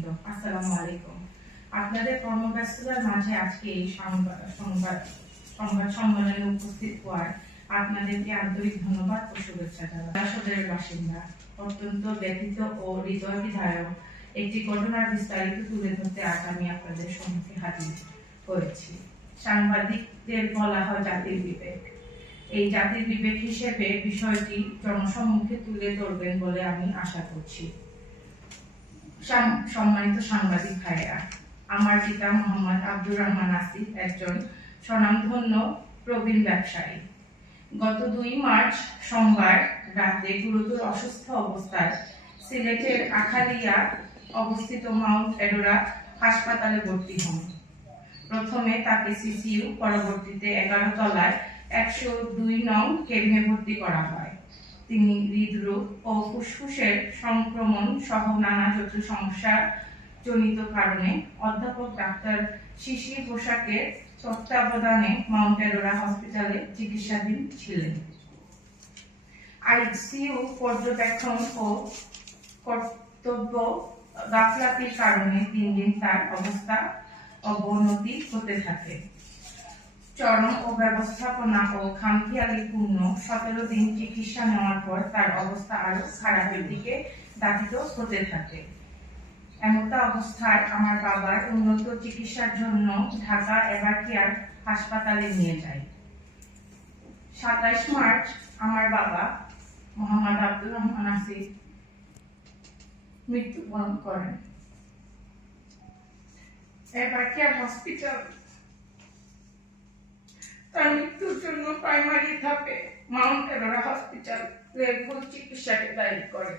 দর্শকবৃন্দ, আসসালামু আলাইকুম। আপনাদের কর্মব্যস্ততার মাঝে আজকে এই সংবাদ সম্মেলনে উপস্থিত হওয়ার আপনাদেরকে আন্তরিক ধন্যবাদ ও শুভেচ্ছা জানাই। যশোরের বাসিন্দা, অত্যন্ত ব্যথিত ও হৃদয় বিদারক একটি ঘটনার বিস্তারিত তুলে ধরতে আজ আমি আপনাদের সম্মুখে হাজির হয়েছি। সাংবাদিকদের বলা হয় জাতির বিবেক। এই জাতির বিবেক হিসেবে বিষয়টি জনসম্মুখে তুলে ধরবেন বলে আমি আশা করছি। সম্মানিত সাংবাদিক ভাইয়েরা, আমার পিতা মোহাম্মদ আব্দুর রহমান আসিফ একজন স্বনামধন্য প্রবীণ ব্যবসায়ী। গত 2 মার্চ সোমবার রাতে গুরুতর অসুস্থ অবস্থায় সিলেটের আখালিয়া অবস্থিত মাউন্ট এডোরা হাসপাতালে ভর্তি হন। প্রথমে তাকে সিসিইউ, পরবর্তীতে 11 তলায় 102 নং কেবিনে ভর্তি করা হয়। তিনি হৃদরোগ ও ফুসফুসের সংক্রমণ সহ নানা জটিল সমস্যা জনিত কারণে অধ্যাপক ডাক্তার শিশির পোশাকের তত্ত্বাবধানে মাউন্ট এডোরা হসপিটালে চিকিৎসাধীন ছিলেন। আইসিইউ পর্যবেক্ষণ ও কর্তব্য গাফলাতির কারণে দিন দিন তার অবস্থা অবনতি হতে থাকে। চরম অব্যবস্থাপনা ও খামখেয়ালিপূর্ণ 17 দিন চিকিৎসা নেওয়ার পর তার অবস্থা আরো খারাপের দিকে ধাবিত হতে থাকে। এমত অবস্থায় আমার বাবার উন্নত চিকিৎসার জন্য ঢাকা এভারকেয়ার হাসপাতালে নিয়ে যাই। 27 মার্চ আমার বাবা মোহাম্মদ আব্দুর রহমান আসিফ মৃত্যুবরণ করেন। এভারকেয়ার হসপিটাল তার মৃত্যুর জন্য প্রাইমারি ধাপে মাউন্ট এডোরা হসপিটাল ভুল চিকিৎসাকে দায়ী করে।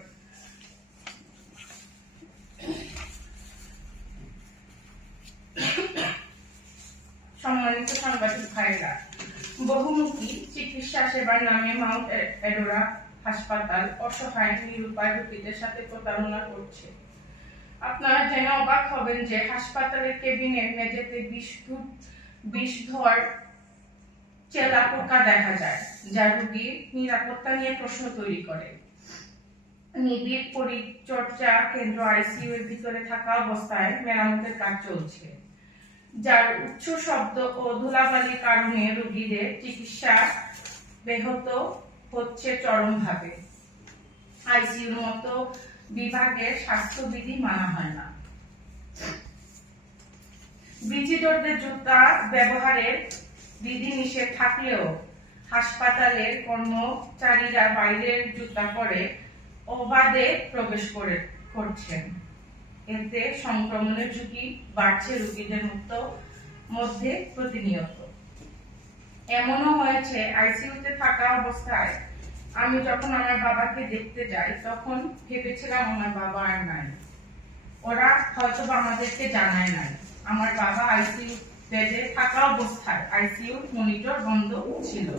সম্মানিত সাংবাদিক ভাইরা, বহুমুখী চিকিৎসা সেবার নামে মাউন্ট এডোরা হাসপাতাল অসহায় নিরুপায় রোগীদের সাথে প্রতারণা করছে। আপনারা জেনে অবাক হবেন যে হাসপাতালের কেবিনের মেঝেতে বিষধর চেলা পোকা দেখা যায়, যা রোগীর নিরাপত্তা নিয়ে প্রশ্ন তৈরি করে। নিবিড় পরিচর্যা কেন্দ্র আইসিইউ এর ভিতরে থাকা অবস্থায় মেরামতের কাজ চলছে, যার উচ্চ শব্দ ও ধুলাবালির কারণে রোগীদের চিকিৎসা ব্যাহত হচ্ছে চরমভাবে। আইসিইউর মতো বিভাগের স্বাস্থ্যবিধি মানা হয় না। ভিজিটরদের জুতা ব্যবহারের বিধিনিষেধ থাকলেও হাসপাতালের কর্মচারীরা বাইরের জুতা পরে অবাধে প্রবেশ করছেন। এতে সংক্রমণের ঝুঁকি বাড়ছে রোগীদের মধ্যে প্রতিনিয়ত। এমনও হয়েছে, আইসিইউতে থাকা অবস্থায় আমি যখন আমার বাবাকে দেখতে যাই তখন ভেবেছিলাম আমার বাবা আর নাই। ওরা হয়তো আমাদেরকে জানায় নাই। আমার বাবা আইসিইউ বেডে থাকা অবস্থায় আইসিইউ মনিটর বন্ধ ছিল।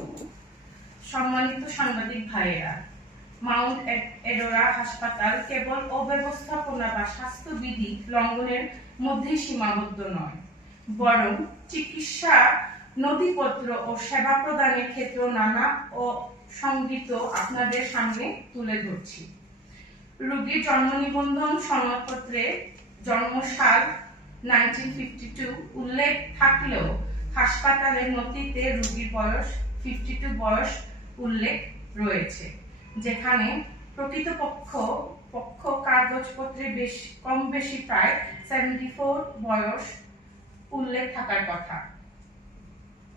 সম্মানিত সাংবাদিক ভাইয়েরা, মাউন্ট এডোরা হাসপাতাল কেবল অব্যবস্থাপনা বা স্বাস্থ্যবিধি লঙ্ঘনের মধ্যেই সীমাবদ্ধ নয়, বরং চিকিৎসা নথিপত্র ও সেবা প্রদানের ক্ষেত্রে নানা সংগীত আপনাদের সামনে তুলে ধরছি। রোগীর জন্ম নিবন্ধন সনদপত্রে জন্মসাল 1952 উল্লেখ থাকলেও হাসপাতালের নথিতে রোগীর বয়স 52 বয়স উল্লেখ রয়েছে, যেখানে প্রকৃতপক্ষ কাগজপত্রে কম বেশি প্রায় 74 বয়স উল্লেখ থাকার কথা।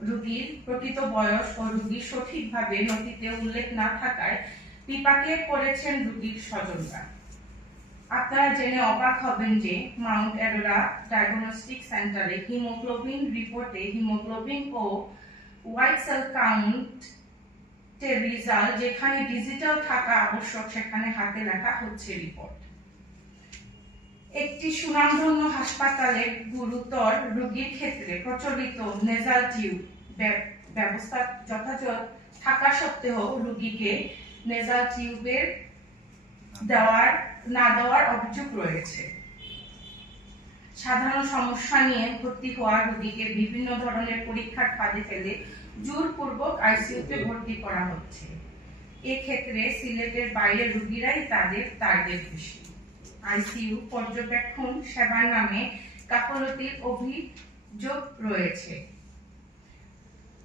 রোগীর প্রকৃত বয়স ও রোগীর সঠিকভাবে নথিতে উল্লেখ না থাকায় বিপাকে পড়েছেন রোগীর স্বজনরা। আপনারা জেনে অবাক হবেন যে মাউন্ট এডোরা ডায়াগনস্টিক সেন্টারে হিমোগ্লোবিন রিপোর্টে হিমোগ্লোবিন ও হোয়াইট সেল কাউন্ট রেজাল্ট যেখানে ডিজিটাল থাকা আবশ্যক, সেখানে হাতে লেখা হচ্ছে রিপোর্ট। একটি সুনামধন্য হাসপাতালে গুরুতর রোগীর ক্ষেত্রে প্রচলিত নেজাল টিউব ব্যবস্থা যথাযথ থাকা সত্ত্বেও রোগীকে নেজাল টিউবের না দেওয়ার অভিযোগ রয়েছে। সাধারণ সমস্যা নিয়ে ভর্তি হওয়া রোগীকে বিভিন্ন ধরনের পরীক্ষার ফাঁদে ফেলে জোরপূর্বক আইসিইউতে ভর্তি করা হচ্ছে। এক্ষেত্রে সিলেটের বাইরের রোগীরাই তাদের টার্গেট বেশি। আইসিইউ পর্যবেক্ষণ সেবার নামে গাফলতির অভিযোগ রয়েছে।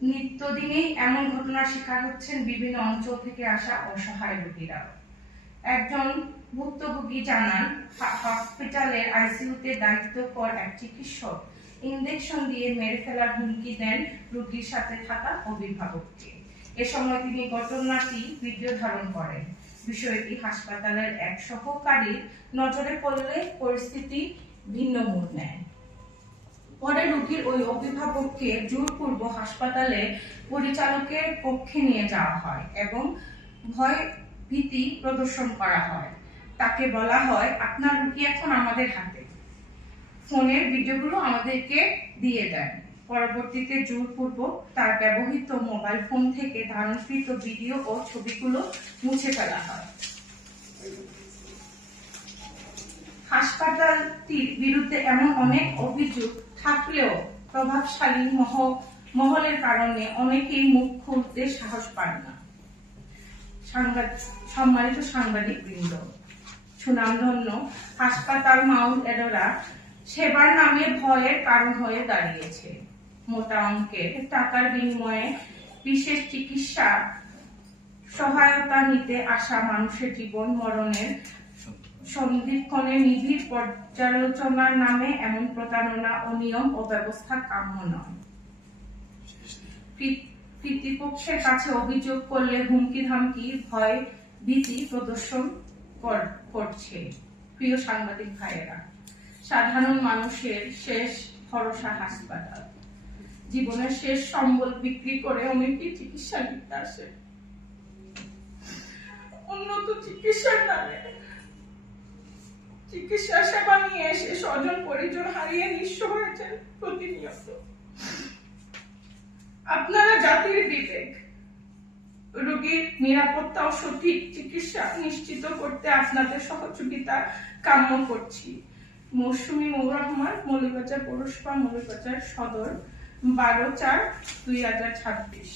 নিত্যদিনেই এমন ঘটনার শিকার হচ্ছেন বিভিন্ন অঞ্চল থেকে আসা অসহায় রোগীরা। একজন ভুক্তভোগী জানান, হসপিটালের আইসিইউতে দায়িত্বকর এক চিকিৎসক ইনজেকশন দিয়ে মেরে ফেলার হুমকি দেন রোগীর সাথে থাকা অভিভাবককে। এ সময় তিনি ঘটনাটি ভিডিও ধারণ করেন। বিষয়টি হাসপাতালের এক সহকারীর নজরে পড়লে পরিস্থিতি ভিন্ন মোড় নেয়। পরে রোগীর ওই অভিভাবককে জোরপূর্বক হাসপাতালে পরিচালকের কক্ষে নিয়ে যাওয়া হয় এবং ভয় ভীতি প্রদর্শন করা হয়। তাকে বলা হয়, আপনার রোগী এখন আমাদের হাতে, ফোনের ভিডিওগুলো আমাদেরকে দিয়ে দেন। পরবর্তীতে জোরপূর্বক তার ব্যবহৃত মোবাইল ফোন থেকে ধারণকৃত ভিডিও ও ছবিগুলো মুছে ফেলা হয়। হাসপাতালটির বিরুদ্ধে এমন অনেক অভিযোগ থাকলেও প্রভাবশালী মহলের কারণে অনেকেই মুখ খুলতে সাহস পান না। সম্মানিত সাংবাদিক বৃন্দ, সুনামধন্য হাসপাতাল মাউন্ট এডোরা সেবার নামে ভয়ের কারণ হয়ে দাঁড়িয়েছে। মোটা অঙ্কের টাকার বিনিময়ে বিশেষ চিকিৎসা সহায়তা নিতে আসা মানুষের জীবন মরণের সন্ধিক্ষণে নিবিড় পর্যালোচনার নামে এমন প্রতারণা ও নিয়ম ও ব্যবস্থা কাম্য নয়। কর্তৃপক্ষের কাছে অভিযোগ করলে হুমকি ধামকি ভয় ভীতি প্রদর্শন করছে। প্রিয় সাংবাদিক ভাইয়েরা, সাধারণ মানুষের শেষ ভরসা হাসপাতাল। জীবনের শেষ সম্বল বিক্রি করে অনেকেই চিকিৎসা নিতে আসে। উন্নত চিকিৎসার নামে চিকিৎসা সেবা নিয়ে এসে স্বজন পরিজন হারিয়ে নিঃস্ব হয়েছেন প্রতিনিয়ত। আপনারা জাতির বিবেক, রোগীর নিরাপত্তা ও সঠিক চিকিৎসা নিশ্চিত করতে আপনাদের সহযোগিতা কাম্য করছি। মৌসুমী মৌর রহমান, মৌলভীবাজার পৌরসভা, মৌলভীবাজার সদর, 12/4/2026।